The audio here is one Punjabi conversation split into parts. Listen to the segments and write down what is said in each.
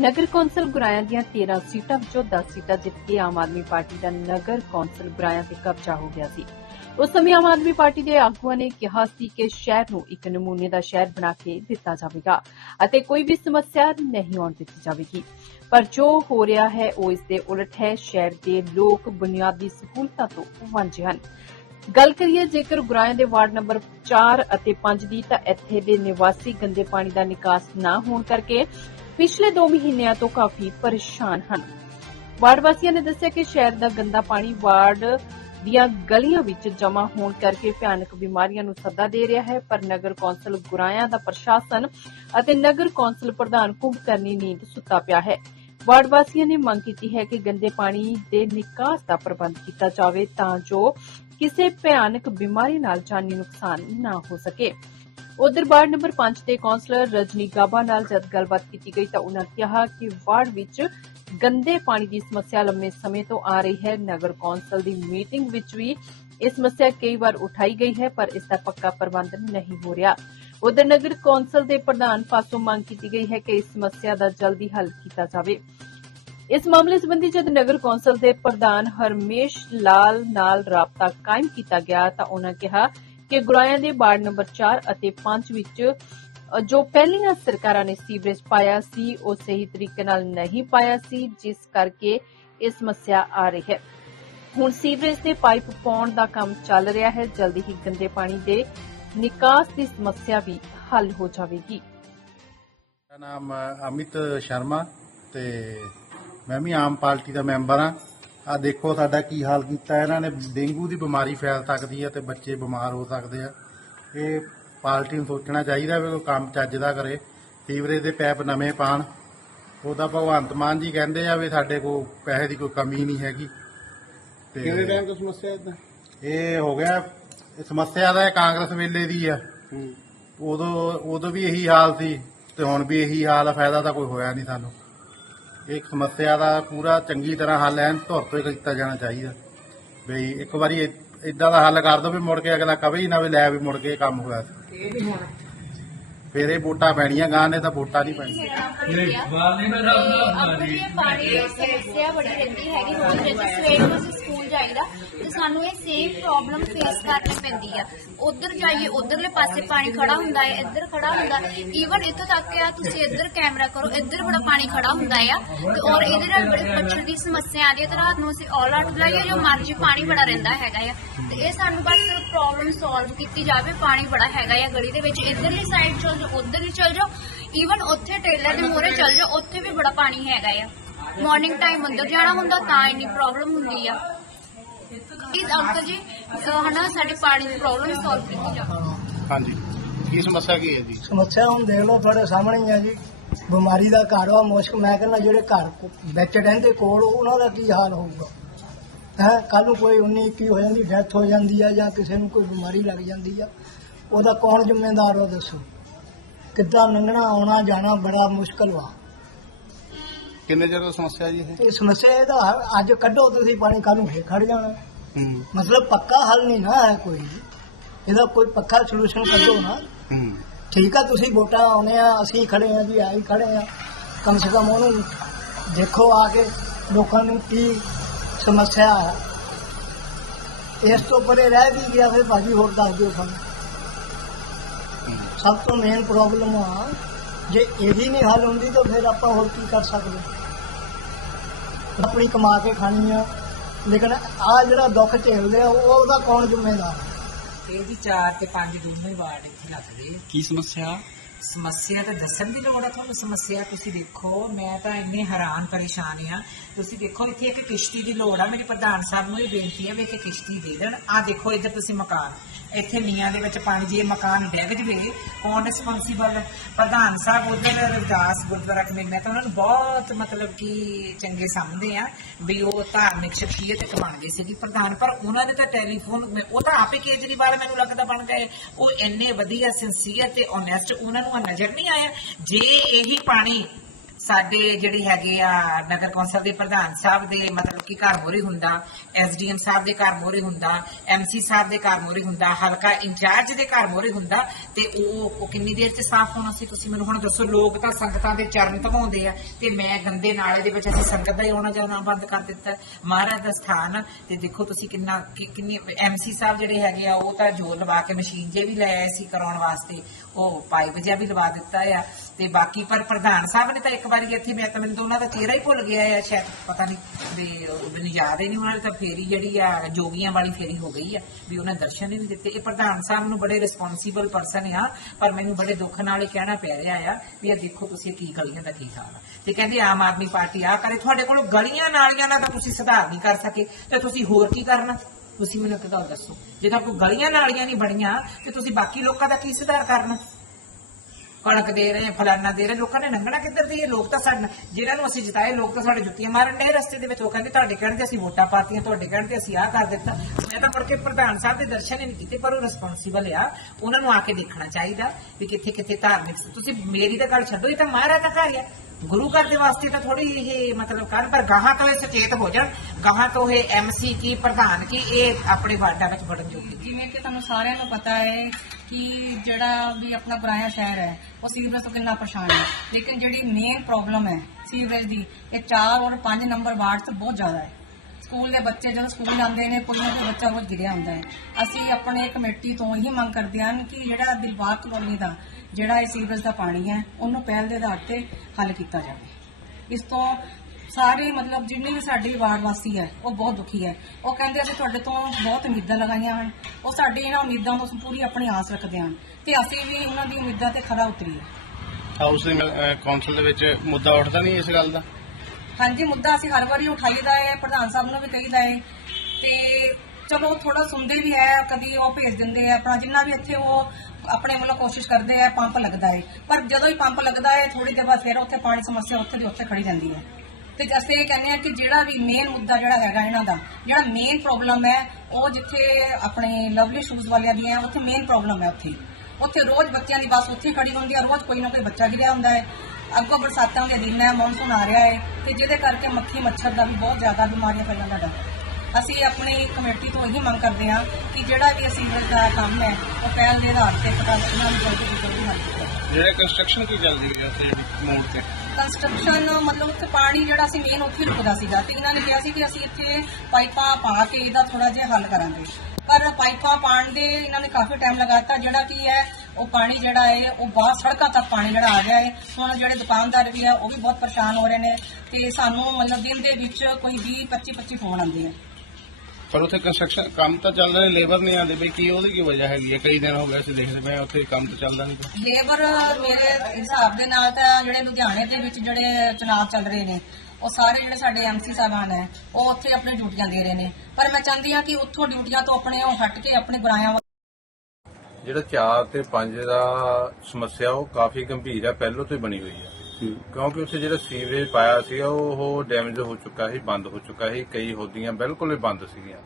ਨਗਰ ਕੌਂਸਲ ਗੁਰਾਇਆ ਦੀਆਂ 13 ਸੀਟਾਂ ਵਿੱਚੋਂ 10 ਸੀਟਾਂ ਜਿੱਤ ਕੇ ਆਮ ਆਦਮੀ ਪਾਰਟੀ ਦਾ ਨਗਰ ਕੌਂਸਲ ਗੁਰਾਇਆ ਤੇ ਕਬਜ਼ਾ ਹੋ ਗਿਆ ਸੀ। ਉਸ ਸਮੇਂ ਆਮ ਆਦਮੀ ਪਾਰਟੀ ਦੇ ਆਗੂਆਂ ਨੇ ਕਿਹਾ ਸੀ ਕਿ ਸ਼ਹਿਰ ਨੂੰ ਇੱਕ ਨਮੂਨੇ ਦਾ ਸ਼ਹਿਰ ਬਣਾ ਕੇ ਦਿੱਤਾ ਜਾਵੇਗਾ ਅਤੇ ਕੋਈ ਵੀ ਸਮੱਸਿਆ ਨਹੀਂ ਆਉਣ ਦਿੱਤੀ ਜਾਵੇਗੀ। ਪਰ ਜੋ ਹੋ ਰਿਹਾ ਹੈ, ਉਹ ਇਸ ਦੇ ਉਲਟ ਹੈ। ਸ਼ਹਿਰ ਦੇ ਲੋਕ ਬੁਨਿਆਦੀ ਸਹੂਲਤਾਂ ਤੋਂ ਵਾਂਝੇ ਹਨ। ਗੱਲ ਕਰੀਏ, ਜੇਕਰ ਗੁਰਾਇਆ ਦੇ ਵਾਰਡ ਨੰਬਰ 4 ਅਤੇ 5 ਦੀ, ਤਾਂ ਇੱਥੇ ਦੇ ਨਿਵਾਸੀ ਗੰਦੇ ਪਾਣੀ ਦਾ ਨਿਕਾਸ ਨਾ ਹੋਣ ਕਰਕੇ ਪਿਛਲੇ 2 ਮਹੀਨਿਆਂ ਤੋਂ ਕਾਫੀ ਪਰੇਸ਼ਾਨ ਹਨ। ਵਾਰਡ ਵਾਸੀਆਂ ਨੇ ਦੱਸਿਆ ਕਿ ਸ਼ਹਿਰ ਦਾ ਗੰਦਾ ਪਾਣੀ ਵਾਰਡ ਦੀਆਂ ਗਲੀਆਂ ਵਿੱਚ ਜਮ੍ਹਾਂ ਹੋਣ ਕਰਕੇ ਭਿਆਨਕ ਬਿਮਾਰੀਆਂ ਨੂੰ ਸੱਦਾ ਦੇ ਰਿਹਾ ਹੈ, ਪਰ ਨਗਰ ਕੌਂਸਲ ਗੁਰਾਇਆ ਦਾ ਪ੍ਰਸ਼ਾਸਨ ਅਤੇ ਨਗਰ ਕੌਂਸਲ ਪ੍ਰਧਾਨ ਕੁੰਭਕਰਨੀ ਨੀਂਦ ਸੁੱਤਾ ਪਿਆ ਹੈ। ਵਾਰਡ ਵਾਸੀਆਂ ਨੇ ਮੰਗ ਕੀਤੀ ਹੈ ਕਿ ਗੰਦੇ ਪਾਣੀ ਦੇ ਨਿਕਾਸ ਦਾ ਪ੍ਰਬੰਧ ਕੀਤਾ ਜਾਵੇ ਤਾਂ ਜੋ ਕਿਸੇ ਭਿਆਨਕ ਬਿਮਾਰੀ ਨਾਲ ਜਾਨੀ ਨੁਕਸਾਨ ਨਾ ਹੋ ਸਕੇ। ਉਧਰ ਵਾਰਡ ਨੰਬਰ 5 ਦੇ ਕੌਂਸਲਰ ਰਜਨੀ ਗਾਬਾ ਨਾਲ ਜਦ ਗੱਲਬਾਤ ਕੀਤੀ ਗਈ ਤਾਂ ਉਹਨਾਂ ਕਿਹਾ ਕਿ ਵਾਰਡ ਵਿੱਚ ਗੰਦੇ ਪਾਣੀ ਦੀ ਸਮੱਸਿਆ ਲੰਮੇ ਸਮੇਂ ਤੋਂ ਆ ਰਹੀ ਹੈ। ਨਗਰ ਕੌਂਸਲ ਦੀ ਮੀਟਿੰਗ ਵਿੱਚ ਵੀ ਇਹ ਸਮੱਸਿਆ ਕਈ ਵਾਰ ਉਠਾਈ ਗਈ ਹੈ, ਪਰ ਇਸ ਦਾ ਪੱਕਾ ਪ੍ਰਬੰਧ ਨਹੀਂ ਹੋ ਰਿਹਾ। ਉਧਰ ਨਗਰ ਕੌਂਸਲ ਦੇ ਪ੍ਰਧਾਨ ਪਾਸੋਂ ਮੰਗ ਕੀਤੀ ਗਈ ਹੈ ਕਿ ਇਸ ਸਮੱਸਿਆ ਦਾ ਜਲਦੀ ਹੱਲ ਕੀਤਾ ਜਾਵੇ। ਇਸ ਮਾਮਲੇ ਸੰਬੰਧੀ ਜਦ ਨਗਰ ਕੌਂਸਲ ਦੇ ਪ੍ਰਧਾਨ ਹਰਮੇਸ਼ ਲਾਲ ਨਾਲ ਰਾਬਤਾ ਕਾਇਮ ਕੀਤਾ ਗਿਆ ਤਾਂ ਉਹਨਾਂ ਕਿਹਾ ਕਿ ਗੁਰਾਇਆਂ ਦੇ ਵਾਰਡ ਨੰਬਰ 4 ਅਤੇ 5 ਵਿੱਚ ਅ, ਜੋ ਪਹਿਲੀਆਂ ਸਰਕਾਰਾਂ ਨੇ ਸੀਵਰੇਜ ਪਾਇਆ ਸੀ ਉਹ ਸਹੀ ਤਰੀਕੇ ਨਾਲ ਨਹੀਂ ਪਾਇਆ ਸੀ ਜਿਸ ਕਰਕੇ ਇਹ ਸਮੱਸਿਆ ਆ ਰਹੀ ਹੈ। ਹੁਣ ਸੀਵਰੇਜ ਦੇ ਪਾਈਪ ਪਾਉਣ ਦਾ ਕੰਮ ਚੱਲ ਰਿਹਾ ਹੈ ਜਲਦੀ ਹੀ ਗੰਦੇ ਪਾਣੀ ਦੇ ਨਿਕਾਸ ਦੀ ਸਮੱਸਿਆ ਵੀ ਹੱਲ ਹੋ ਜਾਵੇਗੀ। ਮੇਰਾ ਨਾਮ ਅਮਿਤ ਸ਼ਰਮਾ ਤੇ ਮੈਂ ਵੀ ਆਮ ਪਾਰਟੀ ਦਾ ਮੈਂਬਰ ਆ ਆ ਦੇਖੋ ਸਾਡਾ ਕੀ ਹਾਲ ਕੀਤਾ। ਇਹਨਾਂ ਨੇ ਡੇਂਗੂ ਦੀ ਬਿਮਾਰੀ ਫੈਲ ਸਕਦੀ ਹੈ ਤੇ ਬੱਚੇ ਬਿਮਾਰ ਹੋ ਸਕਦੇ ਆ। ਇਹ ਪਾਰਟੀ ਨੂੰ ਸੋਚਣਾ ਚਾਹੀਦਾ ਵੀ ਕੋਈ ਕੰਮ ਚੱਜ ਦਾ ਕਰੇ ਸੀਵਰੇਜ ਦੇ ਪੈਪ ਨਵੇਂ ਪਾਣ। ਉਹਦਾ ਭਗਵੰਤ ਮਾਨ ਜੀ ਕਹਿੰਦੇ ਆ ਵੀ ਸਾਡੇ ਕੋਲ ਪੈਸੇ ਦੀ ਕੋਈ ਕਮੀ ਨਹੀਂ ਹੈਗੀ। ਤੇ ਕਿੰਨੇ ਟਾਈਮ ਤੋਂ ਸਮੱਸਿਆ ਇਦਾਂ? ਇਹ ਹੋ ਗਿਆ ਇਹ ਸਮੱਸਿਆ ਦਾ ਇਹ ਕਾਂਗਰਸ ਵੇਲੇ ਦੀ ਆ। ਉਦੋਂ ਉਦੋਂ ਵੀ ਇਹੀ ਹਾਲ ਸੀ ਤੇ ਹੁਣ ਵੀ ਇਹੀ ਹਾਲ ਆ ਫਾਇਦਾ ਤਾਂ ਕੋਈ ਹੋਇਆ ਨਹੀਂ ਸਾਨੂੰ। ਇਹ ਸਮੱਸਿਆ ਦਾ ਪੂਰਾ ਚੰਗੀ ਤਰ੍ਹਾਂ ਹੱਲ ਐਨ ਧੁਰ ਤੋਂ ਕੀਤਾ ਜਾਣਾ ਚਾਹੀਦਾ। ਬਈ ਇੱਕ ਵਾਰੀ ਇਦਾਂ ਦਾ ਹੱਲ ਕਰ ਦੋ ਵੀ ਮੁੜ ਕੇ ਅਗਲਾ ਕਵੇ ਹੀ ਨਾ ਵੀ ਲੈ ਵੀ ਮੁੜ ਕੇ ਇਹ ਕੰਮ ਹੋਇਆ ਸੀ। ਫਿਰ ਇਹ ਵੋਟਾਂ ਪੈਣੀਆਂ ਗਾਂ ਨੇ ਤਾਂ ਵੋਟਾਂ ਨਹੀਂ ਪੈਣੀਆਂ। ਆਪਣੇ ਪਾਣੀ ਦੀ ਸਮੱਸਿਆ ਬੜੀ ਰਹਿੰਦੀ ਹੈਗੀ। ਰੋਜ਼ ਜੇ ਸਵੇਰ ਨੂੰ ਅਸੀਂ ਸਕੂਲ ਜਾਈਦਾ ਤੇ ਸਾਨੂੰ ਇਹ ਸੇਮ ਪ੍ਰੋਬਲਮ ਫੇਸ ਕਰਨੀ ਪੈਂਦੀ ਆ। ਉਧਰ ਜਾਈਏ, ਉਧਰਲੇ ਪਾਸੇ ਪਾਣੀ ਖੜਾ ਹੁੰਦਾ ਹੈ, ਇੱਧਰ ਖੜਾ ਹੁੰਦਾ ਈਵਨ ਇੱਥੋਂ ਤੱਕ ਆ, ਤੁਸੀਂ ਇੱਧਰ ਕੈਮਰਾ ਕਰੋ, ਇੱਧਰ ਬੜਾ ਪਾਣੀ ਖੜਾ ਹੁੰਦਾ ਆ। ਤੇ ਔਰ ਇਹਦੇ ਨਾਲ ਬੜੇ ਮੱਛਰ ਦੀ ਸਮੱਸਿਆ ਆਉਂਦੀ ਹੈ ਤੇ ਰਾਤ ਨੂੰ ਅਸੀਂ ਆਲ ਆਊਟ ਲਾਈਏ ਜੋ ਮਰਜ਼ੀ ਪਾਣੀ ਬੜਾ ਰਹਿੰਦਾ ਹੈਗਾ ਆ। ਤੇ ਇਹ ਸਾਨੂੰ ਬਸ ਪ੍ਰੋਬਲਮ ਸੋਲਵ ਕੀਤੀ ਜਾਵੇ, ਪਾਣੀ ਬੜਾ ਹੈਗਾ ਆ ਗਲੀ ਦੇ ਵਿੱਚ। ਇੱਧਰਲੀ ਸਾਈਡ ਚਲ ਜਾਓ, ਉਧਰਲੀ ਚਲ ਜਾਓ। ਈਵਨ ਉੱਥੇ ਟੇਲਰ ਦੇ ਮੂਹਰੇ ਚਲ ਜਾਓ, ਉੱਥੇ ਵੀ ਬੜਾ ਪਾਣੀ ਹੈਗਾ ਆ। ਮਾਰਨਿੰਗ ਟਾਈਮ ਅੰਦਰ ਜਾਣਾ ਹੁੰਦਾ, ਤਾਂ ਇੰਨੀ ਪ੍ਰੋਬਲਮ ਹੁੰਦੀ ਆ। ਇਸ ਅੰਕਲ ਜੀ ਅਹ ਹਨਾ ਸਾਡੀ ਪਾਣੀ ਦੀ ਪ੍ਰੋਬਲਮ ਸੋਲਵ ਕੀਤੀ ਜਾਵੇ ਹਾਂਜੀ। ਕੀ ਸਮੱਸਿਆ ਕੀ ਹੈ ਜੀ? ਸਮੱਸਿਆ ਹੁਣ ਦੇਖ ਲਓ ਤੁਹਾਡੇ ਸਾਹਮਣੇ ਹੀ ਆ ਜੀ। ਬਿਮਾਰੀ ਦਾ ਘਰ ਆ ਮੁਸ਼ਕ ਮੈਂ ਕਹਿੰਦਾ ਜਿਹੜੇ ਘਰ ਵਿੱਚ ਰਹਿੰਦੇ ਕੋਲ ਉਹਨਾਂ ਦਾ ਕੀ ਹਾਲ ਹੋਊਗਾ? ਹੈ ਕੱਲ ਨੂੰ ਕੋਈ 19 21 ਹੋ ਜਾਂਦੀ ਡੈਥ ਹੋ ਜਾਂਦੀ ਆ ਜਾਂ ਕਿਸੇ ਨੂੰ ਕੋਈ ਬਿਮਾਰੀ ਲੱਗ ਜਾਂਦੀ ਆ। ਉਹਦਾ ਕੌਣ ਜ਼ਿੰਮੇਦਾਰ ਹੋ ਦੱਸੋ? ਕਿੱਦਾਂ ਲੰਘਣਾ ਆਉਣਾ ਜਾਣਾ ਬੜਾ ਮੁਸ਼ਕਲ ਵਾ। ਕਿੰਨੇ ਚਿਰ ਤੋਂ ਸਮੱਸਿਆ ਜੀ ਇਹ? ਇਹ ਸਮੱਸਿਆ ਇਹਦਾ ਅੱਜ ਕੱਢੋ ਤੁਸੀਂ ਪਾਣੀ ਕੱਲ ਨੂੰ ਫੇਰ ਖੜ ਜਾਣਾ। ਮਤਲਬ ਪੱਕਾ ਹੱਲ ਨਹੀਂ ਨਾ ਹੈ ਕੋਈ। ਇਹਦਾ ਕੋਈ ਪੱਕਾ ਸੋਲੂਸ਼ਨ ਕੱਢੋ ਨਾ। ਠੀਕ ਆ ਤੁਸੀਂ ਵੋਟਾਂ ਆਉਣੇ ਆ ਅਸੀਂ ਖੜੇ ਆ ਜੀ ਆਈ ਖੜੇ ਆ। ਕਮ ਸੇ ਕਮ ਉਹਨੂੰ ਦੇਖੋ ਆ ਕੇ ਲੋਕਾਂ ਨੂੰ ਕੀ ਸਮੱਸਿਆ ਹੈ ਇਸ ਤੋਂ ਪਰੇ ਰਹਿ ਵੀ ਗਿਆ ਫਿਰ ਭਾਜੀ ਹੋਰ ਦੱਸ ਦਿਓ ਸਾਨੂੰ। ਸਭ ਤੋਂ ਮੇਨ ਪ੍ਰੋਬਲਮ ਆ ਜੇ ਇਹੀ ਨਹੀਂ ਹੱਲ ਹੁੰਦੀ ਤਾਂ ਫਿਰ ਆਪਾਂ ਹੋਰ ਕੀ ਕਰ ਸਕਦੇ? ਆਪਣੀ ਕਮਾ ਕੇ ਖਾਣੀ ਆ। ਲੇਕਿਨ ਆ ਜਿਹੜਾ ਦੁੱਖ ਝੇਲਦੇ ਆ ਉਹ- ਉਹਦਾ ਕੌਣ ਜ਼ਿੰਮੇਦਾਰ ਇਹ ਵੀ 4 ਤੇ 5 ਦੋਵੇਂ ਵਾਰਡ ਇੱਥੇ ਲੱਗਦੇ ਕੀ ਸਮੱਸਿਆ? ਸਮੱਸਿਆ ਤਾਂ ਦੱਸਣ ਦੀ ਲੋੜ ਆ ਤੁਹਾਨੂੰ ਸਮੱਸਿਆ ਤੁਸੀਂ ਦੇਖੋ ਮੈਂ ਤਾਂ ਇੰਨੇ ਹੈਰਾਨ ਪਰੇਸ਼ਾਨ ਆ। ਤੁਸੀਂ ਦੇਖੋ ਇੱਥੇ ਇੱਕ ਕਿਸ਼ਤੀ ਦੀ ਲੋੜ ਆ। ਮੇਰੀ ਪ੍ਰਧਾਨ ਸਾਹਿਬ ਨੂੰ ਇਹ ਬੇਨਤੀ ਹੈ ਵੀ ਇੱਕ ਕਿਸ਼ਤੀ ਦੇ ਦੇਣ। ਆ ਦੇਖੋ ਇੱਧਰ ਤੁਸੀਂ ਮਕਾਨ। ਇੱਥੇ ਨੀਆਂ ਦੇ ਵਿੱਚ ਪਾਣੀ ਜੇ ਮਕਾਨ ਡਿੱਗ ਜਵੇ। ਕੌਣ ਰਿਸਪੌਂਸੀਬਲ ਪ੍ਰਧਾਨ ਸਾਹਿਬ ਉਧਰ ਰਵਿਦਾਸ ਗੁਰਦੁਆਰਾ ਕਮੇਟੀ, ਮੈਂ ਤਾਂ ਉਹਨਾਂ ਨੂੰ ਬਹੁਤ ਮਤਲਬ ਕਿ ਚੰਗੇ ਸਮਝਦੇ ਆ ਵੀ ਉਹ ਧਾਰਮਿਕ ਸ਼ਖਸੀਅਤ ਇੱਕ ਬਣ ਗਏ ਸੀਗੀ ਪ੍ਰਧਾਨ, ਪਰ ਉਹਨਾਂ ਦੇ ਤਾਂ ਟੈਲੀਫੋਨ ਉਹ ਤਾਂ ਆਪੇ ਕੇਜਰੀਵਾਲ ਮੈਨੂੰ ਲੱਗਦਾ ਬਣ ਗਏ। ਉਹ ਇੰਨੇ ਵਧੀਆ ਸਿੰਸੀਅਰ ਤੇ ਓਨੈਸਟ ਉਹਨਾਂ ਨੂੰ ਨਜ਼ਰ ਨਹੀਂ ਆਇਆ। ਜੇ ਇਹੀ ਪਾਣੀ ਸਾਡੇ ਜਿਹੜੇ ਹੈਗੇ ਆ ਨਗਰ ਕੌਂਸਲ ਦੇ ਪ੍ਰਧਾਨ ਸਾਹਿਬ ਦੇ ਮਤਲਬ ਕਿ ਘਰ ਮੋਰੀ ਹੁੰਦਾ ਐਸਡੀਐਮ ਸਾਹਿਬ ਦੇ ਘਰ ਮੋਰੀ ਹੁੰਦਾ ਐਮਸੀ ਸਾਹਿਬ ਦੇ ਘਰ ਮੋਰੀ ਹੁੰਦਾ, ਹਲਕਾ ਇੰਚਾਰਜ ਦੇ ਘਰ ਮੋਰੀ ਹੁੰਦਾ, ਤੇ ਉਹ ਉਹ ਕਿੰਨੀ ਦੇਰ ਚ ਸਾਫ਼ ਹੋਣਾ ਸੀ ਤੁਸੀਂ ਮੈਨੂੰ ਹੁਣ ਦੱਸੋ? ਲੋਕ ਤਾਂ ਸੰਗਤਾਂ ਦੇ ਚਰਨ ਧਵਾਉਂਦੇ ਆ, ਤੇ ਮੈਂ ਗੰਦੇ ਨਾਲੇ ਦੇ ਵਿੱਚ ਅਸੀਂ ਸੰਗਤ ਦਾ ਹੀ ਆਉਣਾ ਜਾਣਾ ਬੰਦ ਕਰ ਦਿੱਤਾ। ਮਹਾਰਾਜ ਦਾ ਸਥਾਨ, ਤੇ ਦੇਖੋ ਤੁਸੀਂ ਕਿੰਨਾ ਕਿ- ਕਿੰਨੀ ਐਮਸੀ ਸਾਹਿਬ ਜਿਹੜੇ ਹੈਗੇ ਆ, ਉਹ ਤਾਂ ਜੋਰ ਲਵਾ ਕੇ ਮਸ਼ੀਨ ਜੇ ਵੀ ਲੈ ਆਏ ਸੀ ਕਰਾਉਣ ਵਾਸਤੇ, ਉਹ ਪਾਈਪ ਜਿਹਾ ਵੀ ਲਵਾ ਦਿੱਤਾ ਆ। ਤੇ ਬਾਕੀ ਪਰ ਪ੍ਰਧਾਨ ਸਾਹਿਬ ਨੇ ਤਾਂ ਇੱਕ ਵਾਰੀ ਇੱਥੇ ਮੈਂ ਤਾਂ ਮੈਨੂੰ ਤਾਂ ਉਹਨਾਂ ਦਾ ਚਿਹਰਾ ਹੀ ਭੁੱਲ ਗਿਆ ਆ, ਸ਼ਾਇਦ ਪਤਾ ਨਹੀਂ ਵੀ ਮੈਨੂੰ ਯਾਦ ਹੀ ਨਹੀਂ, ਉਹਨਾਂ ਨੇ ਤਾਂ ਫੇਰੀ ਜਿਹੜੀ ਆ ਜੋਗੀਆਂ ਵਾਲੀ ਫੇਰੀ ਹੋ ਗਈ ਆ, ਵੀ ਉਹਨਾਂ ਦਰਸ਼ਨ ਹੀ ਨਹੀਂ ਦਿੱਤੇ। ਇਹ ਪ੍ਰਧਾਨ ਸਾਹਿਬ ਨੂੰ ਬੜੇ ਰਿਸਪੌਂਸੀਬਲ ਪਰਸਨ ਆ, ਪਰ ਮੈਨੂੰ ਬੜੇ ਦੁੱਖ ਨਾਲ ਹੀ ਕਹਿਣਾ ਪੈ ਰਿਹਾ ਆ ਵੀ ਇਹ ਦੇਖੋ ਤੁਸੀਂ ਕੀ ਗਲੀਆਂ ਦਾ ਕੀ ਹਾਲ ਆ। ਤੇ ਕਹਿੰਦੇ ਆਮ ਆਦਮੀ ਪਾਰਟੀ ਆ ਕਰੇ, ਤੁਹਾਡੇ ਕੋਲ ਗਲੀਆਂ ਨਾਲੀਆਂ ਦਾ ਤਾਂ ਤੁਸੀਂ ਸੁਧਾਰ ਨਹੀਂ ਕਰ ਸਕੇ, ਤੇ ਤੁਸੀਂ ਹੋਰ ਕੀ ਕਰਨਾ? ਤੁਸੀਂ ਮੈਨੂੰ ਇੱਕ ਗੱਲ ਦੱਸੋ, ਜੇ ਤਾਂ ਕੋਈ ਗਲੀਆਂ ਨਾਲੀਆਂ ਨਹੀਂ ਬਣੀਆਂ, ਤੇ ਤੁਸੀਂ ਬਾਕੀ ਲੋਕਾਂ ਦਾ ਕੀ ਸੁਧਾਰ ਕਰਨਾ? ਕਣਕ ਦੇ ਰਹੇ ਫਲਾਨਾ ਦੇ ਰਹੇ ਲੋਕਾਂ ਨੇ ਲੰਘਣਾ ਕਿੱਧਰ ਦੀ ਇਹ ਲੋਕ ਤਾਂ ਸਾਡੇ ਜਿਹਨਾਂ ਨੂੰ ਅਸੀਂ ਜਿਤਾਏ, ਲੋਕ ਤਾਂ ਸਾਡੇ ਜੁੱਤੀਆਂ ਮਾਰਨ ਦੇ ਰਸਤੇ ਦੇ ਵਿੱਚ। ਉਹ ਕਹਿੰਦੇ, ਤੁਹਾਡੇ ਕਹਿਣ ਤੇ ਅਸੀਂ ਵੋਟਾਂ ਪਾਤੀਆਂ, ਤੁਹਾਡੇ ਕਹਿਣ ਤੇ ਅਸੀਂ ਆਹ ਕਰ ਦਿੱਤਾ। ਮੈਂ ਤਾਂ ਮੁੜ ਪ੍ਰਧਾਨ ਸਾਹਿਬ ਦੇ ਦਰਸ਼ਨ ਹੀ ਨਹੀਂ ਕੀਤੇ, ਪਰ ਉਹ ਰਿਸਪੌਂਸੀਬਲ ਆ। ਉਹਨਾਂ ਨੂੰ ਆ ਕੇ ਦੇਖਣਾ ਚਾਹੀਦਾ ਵੀ ਕਿੱਥੇ ਕਿੱਥੇ ਧਾਰਮਿਕ ਤੁਸੀਂ ਮੇਰੀ ਤਾਂ ਗੱਲ ਛੱਡੋ, ਇਹ ਤਾਂ ਮਹਾਰਾਜ ਦਾ ਘਰ ਆ। ਗੁਰੂ ਘਰ ਦੇ ਵਾਸਤੇ ਤਾਂ ਥੋੜੀ ਇਹ ਮਤਲਬ ਕਰ, ਪਰ ਗਾਹਾਂ ਤੋਂ ਇਹ ਸੁਚੇਤ ਹੋ ਜਾਣ। ਗਾਹਾਂ ਤੋਂ ਇਹ ਐਮਸੀ ਕੀ, ਪ੍ਰਧਾਨ ਕੀ, ਇਹ ਆਪਣੇ ਵਾਰਡਾਂ ਵਿੱਚ ਵੜਨ ਜੋਗੇ। ਜਿਵੇਂ ਕਿ ਤੁਹਾਨੂੰ ਸਾਰਿਆਂ ਨੂੰ ਪਤਾ ਹੈ ਕਿ ਜਿਹੜਾ ਵੀ ਆਪਣਾ ਪੁਰਾਣਾ ਸ਼ਹਿਰ ਹੈ, ਉਹ ਸੀਵਰੇਜ ਤੋਂ ਕਿੰਨਾ ਪਰੇਸ਼ਾਨ ਹੈ। ਲੇਕਿਨ ਜਿਹੜੀ ਮੇਨ ਪ੍ਰੋਬਲਮ ਹੈ ਸੀਵਰੇਜ ਦੀ, ਇਹ 4 ਔਰ 5 ਨੰਬਰ ਵਾਰਡ 'ਚ ਬਹੁਤ ਜ਼ਿਆਦਾ ਹੈ। ਸਕੂਲ ਦੇ ਬੱਚੇ ਜਦੋਂ ਸਕੂਲ ਜਾਂਦੇ ਨੇ, ਕੋਈ ਨਾ ਕੋਈ ਬੱਚਾ ਰੋਜ਼ ਗਿਰਿਆ ਹੁੰਦਾ ਹੈ। ਅਸੀਂ ਆਪਣੇ ਕਮੇਟੀ ਤੋਂ ਇਹੀ ਮੰਗ ਕਰਦੇ ਹਾਂ ਕਿ ਜਿਹੜਾ ਦਿਲਬਾਗ ਕਲੋਨੀ ਦਾ, ਜਿਹੜਾ ਇਹ ਸੀਵਰੇਜ ਦਾ ਪਾਣੀ ਹੈ, ਉਹਨੂੰ ਪਹਿਲ ਦੇ ਆਧਾਰ ਤੇ ਹੱਲ ਕੀਤਾ ਜਾਵੇ। ਇਸ ਤੋਂ ਸਾਰੇ ਮਤਲਬ ਜਿੰਨੇ ਵੀ ਸਾਡੇ ਵਾਰਡ ਵਾਸੀ ਹੈ ਉਹ ਬਹੁਤ ਦੁਖੀ ਹੈ। ਉਹ ਕਹਿੰਦੇ ਅਸੀਂ ਤੁਹਾਡੇ ਤੋਂ ਬਹੁਤ ਉਮੀਦਾਂ ਲਗਾਈਆਂ ਹਨ। ਉਹ ਸਾਡੀ ਇਹਨਾਂ ਉਮੀਦਾਂ ਤੋਂ ਪੂਰੀ ਆਪਣੀ ਆਸ ਰੱਖਦੇ ਹਨ ਤੇ ਅਸੀਂ ਵੀ ਉਹਨਾਂ ਦੀ ਉਮੀਦਾਂ ਤੇ ਖਰਾ ਉਤਰੀਏ। ਹਾਊਸ ਦੇ ਕੌਂਸਲ ਦੇ ਵਿੱਚ ਮੁੱਦਾ ਉੱਠਦਾ ਨਹੀਂ ਇਸ ਗੱਲ ਦਾ? ਹਾਂਜੀ ਮੁੱਦਾ ਅਸੀਂ ਹਰ ਵਾਰੀ ਉਠਾਈਦਾ ਹੈ ਪ੍ਰਧਾਨ ਸਾਹਿਬ ਨੂੰ ਵੀ ਕਹੀਦਾ ਹੈ। ਤੇ ਚਲੋ ਥੋੜਾ ਸੁਣਦੇ ਵੀ ਹੈ ਕਦੀ ਉਹ ਭੇਜ ਦਿੰਦੇ ਆ ਆਪਣਾ ਜਿੰਨਾ ਵੀ ਇੱਥੇ ਉਹ ਆਪਣੇ ਵੱਲੋਂ ਕੋਸ਼ਿਸ਼ ਕਰਦੇ ਆ ਪੰਪ ਲੱਗਦਾ ਹੈ। ਪਰ ਜਦੋਂ ਹੀ ਪੰਪ ਲੱਗਦਾ ਹੈ ਥੋੜੀ ਦੇਰ ਬਾਅਦ ਫਿਰ ਉੱਥੇ ਪਾਣੀ ਸਮੱਸਿਆ ਉੱਥੇ ਦੀ ਉੱਥੇ ਖੜੀ ਜਾਂਦੀ ਹੈ। ਤੇ ਅਸੀਂ ਇਹ ਕਹਿੰਦੇ ਆ ਕਿ ਜਿਹੜਾ ਵੀ ਮੇਨ ਮੁੱਦਾ ਜਿਹੜਾ ਹੈਗਾ ਇਹਨਾਂ ਦਾ, ਜਿਹੜਾ ਮੇਨ ਪ੍ਰੋਬਲਮ ਹੈ, ਉਹ ਜਿੱਥੇ ਆਪਣੇ ਲਵਲੀ ਸ਼ੂਜ਼ ਵਾਲਿਆਂ ਦੀ ਹੈ ਉੱਥੇ ਮੇਨ ਪ੍ਰੋਬਲਮ ਹੈ ਉੱਥੇ। ਉੱਥੇ ਰੋਜ਼ ਬੱਚਿਆਂ ਦੀ ਬੱਸ ਉੱਥੇ ਖੜੀ ਹੁੰਦੀ ਹੈ ਰੋਜ਼ ਕੋਈ ਨਾ ਕੋਈ ਬੱਚਾ ਗਿਰਿਆ ਹੁੰਦਾ ਹੈ। ਅੱਗੋਂ ਬਰਸਾਤਾਂ ਦੇ ਦਿਨ ਹੈ, ਮੌਨਸੂਨ ਆ ਰਿਹਾ ਹੈ, ਤੇ ਜਿਹਦੇ ਕਰਕੇ ਮੱਖੀ ਮੱਛਰ ਦਾ ਵੀ ਬਹੁਤ ਜ਼ਿਆਦਾ ਬਿਮਾਰੀਆਂ ਫੈਲਣ ਦਾ ਡਰ। ਅਸੀਂ ਆਪਣੀ ਕਮੇਟੀ ਤੋਂ ਇਹੀ ਮੰਗ ਕਰਦੇ ਹਾਂ ਕਿ ਜਿਹੜਾ ਵੀ ਅਸੀਂ ਦਾ ਕੰਮ ਹੈ ਉਹ ਪਹਿਲ ਦੇ ਆਧਾਰ ਤੇ ਉਹਨਾਂ ਨੂੰ ਜਲਦੀ ਤੋਂ ਜਲਦੀ ਹੱਲ ਕੀਤਾ। ਜਿਹੜਾ ਕੰਸਟਰਕਸ਼ਨ ਕੀ ਚੱਲਦੀ ਹੈ ਉੱਥੇ ਮੋੜ ਤੇ? ਕੰਸਟਰਕਸ਼ਨ ਮਤਲਬ ਉੱਥੇ ਪਾਣੀ ਜਿਹੜਾ ਸੀ ਮੇਨ ਉੱਥੇ ਰੁਕਦਾ ਸੀਗਾ ਤੇ ਇਹਨਾਂ ਨੇ ਕਿਹਾ ਸੀ ਕਿ ਅਸੀਂ ਇੱਥੇ ਪਾਈਪਾਂ ਪਾ ਕੇ ਇਹਦਾ ਥੋੜਾ ਜਿਹਾ ਹੱਲ ਕਰਾਂਗੇ। ਪਰ ਪਾਈਪਾਂ ਪਾਣ ਦੇ ਇਹਨਾਂ ਨੇ ਕਾਫੀ ਟਾਈਮ ਲਗਾਤਾ ਜਿਹੜਾ ਕੀ ਹੈ ਉਹ ਪਾਣੀ ਜਿਹੜਾ ਹੈ ਉਹ ਬਾਹਰ ਸੜਕਾਂ ਤੱਕ ਪਾਣੀ ਜਿਹੜਾ ਆ ਗਿਆ ਹੈ। ਹੁਣ ਜਿਹੜੇ ਦੁਕਾਨਦਾਰ ਵੀ ਹੈ ਉਹ ਵੀ ਬਹੁਤ ਪਰੇਸ਼ਾਨ ਹੋ ਰਹੇ ਨੇ ਤੇ ਸਾਨੂੰ ਮਤਲਬ ਦਿਨ ਦੇ ਵਿੱਚ ਕੋਈ 20 25 25 ਫੋਨ ਆਉਂਦੇ ਆ ਪਰ ਉੱਥੇ ਕੰਸਟਰਕਸ਼ਨ ਕੰਮ ਤਾਂ ਚੱਲ ਰਿਹਾ ਲੇਬਰ ਨਹੀਂ ਆਉਂਦੇ। ਬਈ ਕੀ ਉਹਦੀ ਕੀ ਵਜ੍ਹਾ ਹੈਗੀ ਹੈ? ਕਈ ਦਿਨ ਹੋ ਗਏ ਅਸੀਂ ਦੇਖਦੇ ਪਏ ਹਾਂ ਉੱਥੇ ਕੰਮ ਤਾਂ ਚੱਲਦਾ ਨਹੀਂ ਪਿਆ। ਲੇਬਰ ਮੇਰੇ ਹਿਸਾਬ ਦੇ ਨਾਲ ਤਾਂ ਜਿਹੜੇ ਲੁਧਿਆਣੇ ਦੇ ਵਿੱਚ ਜਿਹੜੇ ਚੁਣਾਵ ਚੱਲ ਰਹੇ ਨੇ ਉਹ ਸਾਰੇ ਜਿਹੜੇ ਸਾਡੇ ਐਮਸੀ ਸਾਹਿਬਾਨ ਹੈ ਉਹ ਉੱਥੇ ਆਪਣੀ ਡਿਊਟੀਆਂ ਦੇ ਰਹੇ ਨੇ। ਪਰ ਮੈਂ ਚਾਹੁੰਦੀ ਹਾਂ ਕਿ ਉੱਥੋਂ ਡਿਊਟੀਆਂ ਤੋਂ ਆਪਣੇ ਉਹ ਹਟ ਕੇ ਆਪਣੇ ਬੁਰਾਇਆਂ ਜਿਹੜਾ 4 ਤੇ 5 ਦਾ ਸਮੱਸਿਆ ਉਹ ਕਾਫੀ ਗੰਭੀਰ ਹੈ ਪਹਿਲੋਂ ਤੋਂ ਹੀ ਬਣੀ ਹੋਈ ਹੈ। ਕਿਉਂਕਿ ਉੱਥੇ ਜਿਹੜਾ ਸੀਵਰੇਜ ਪਾਇਆ ਸੀਗਾ ਉਹ ਡੈਮੇਜ ਹੋ ਚੁੱਕਾ ਸੀ ਬੰਦ ਹੋ ਚੁੱਕਾ ਸੀ ਕਈ ਹੋਦੀਆਂ ਬਿਲਕੁਲ ਹੀ ਬੰਦ ਸੀਗੀਆਂ।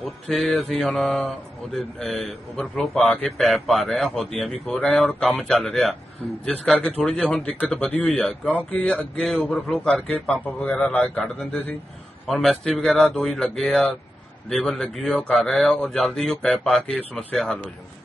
ਉੱਥੇ ਅਸੀਂ ਹੁਣ ਉਹਦੇ ਓਵਰਫਲੋ ਪਾ ਕੇ ਪੈਪ ਪਾ ਰਹੇ ਹਾਂ ਹੋਦੀਆਂ ਵੀ ਖੋ ਰਹੇ ਹਾਂ ਔਰ ਕੰਮ ਚੱਲ ਰਿਹਾ। ਜਿਸ ਕਰਕੇ ਥੋੜੀ ਜਿਹੀ ਹੁਣ ਦਿੱਕਤ ਵਧੀ ਹੋਈ ਆ ਕਿਉਂਕਿ ਅੱਗੇ ਓਵਰਫਲੋ ਕਰਕੇ ਪੰਪ ਵਗੈਰਾ ਲਾ ਕੇ ਕੱਢ ਦਿੰਦੇ ਸੀ। ਹੁਣ ਮਿਸਤਰੀ ਵਗੈਰਾ ਦੋ ਹੀ ਲੱਗੇ ਆ ਲੇਬਰ ਲੱਗੀ ਹੋਈ ਉਹ ਕਰ ਰਹੇ ਆ ਔਰ ਜਲਦੀ ਉਹ ਪੈਪ ਪਾ ਕੇ ਸਮੱਸਿਆ ਹੱਲ ਹੋ ਜਾਊਗੀ।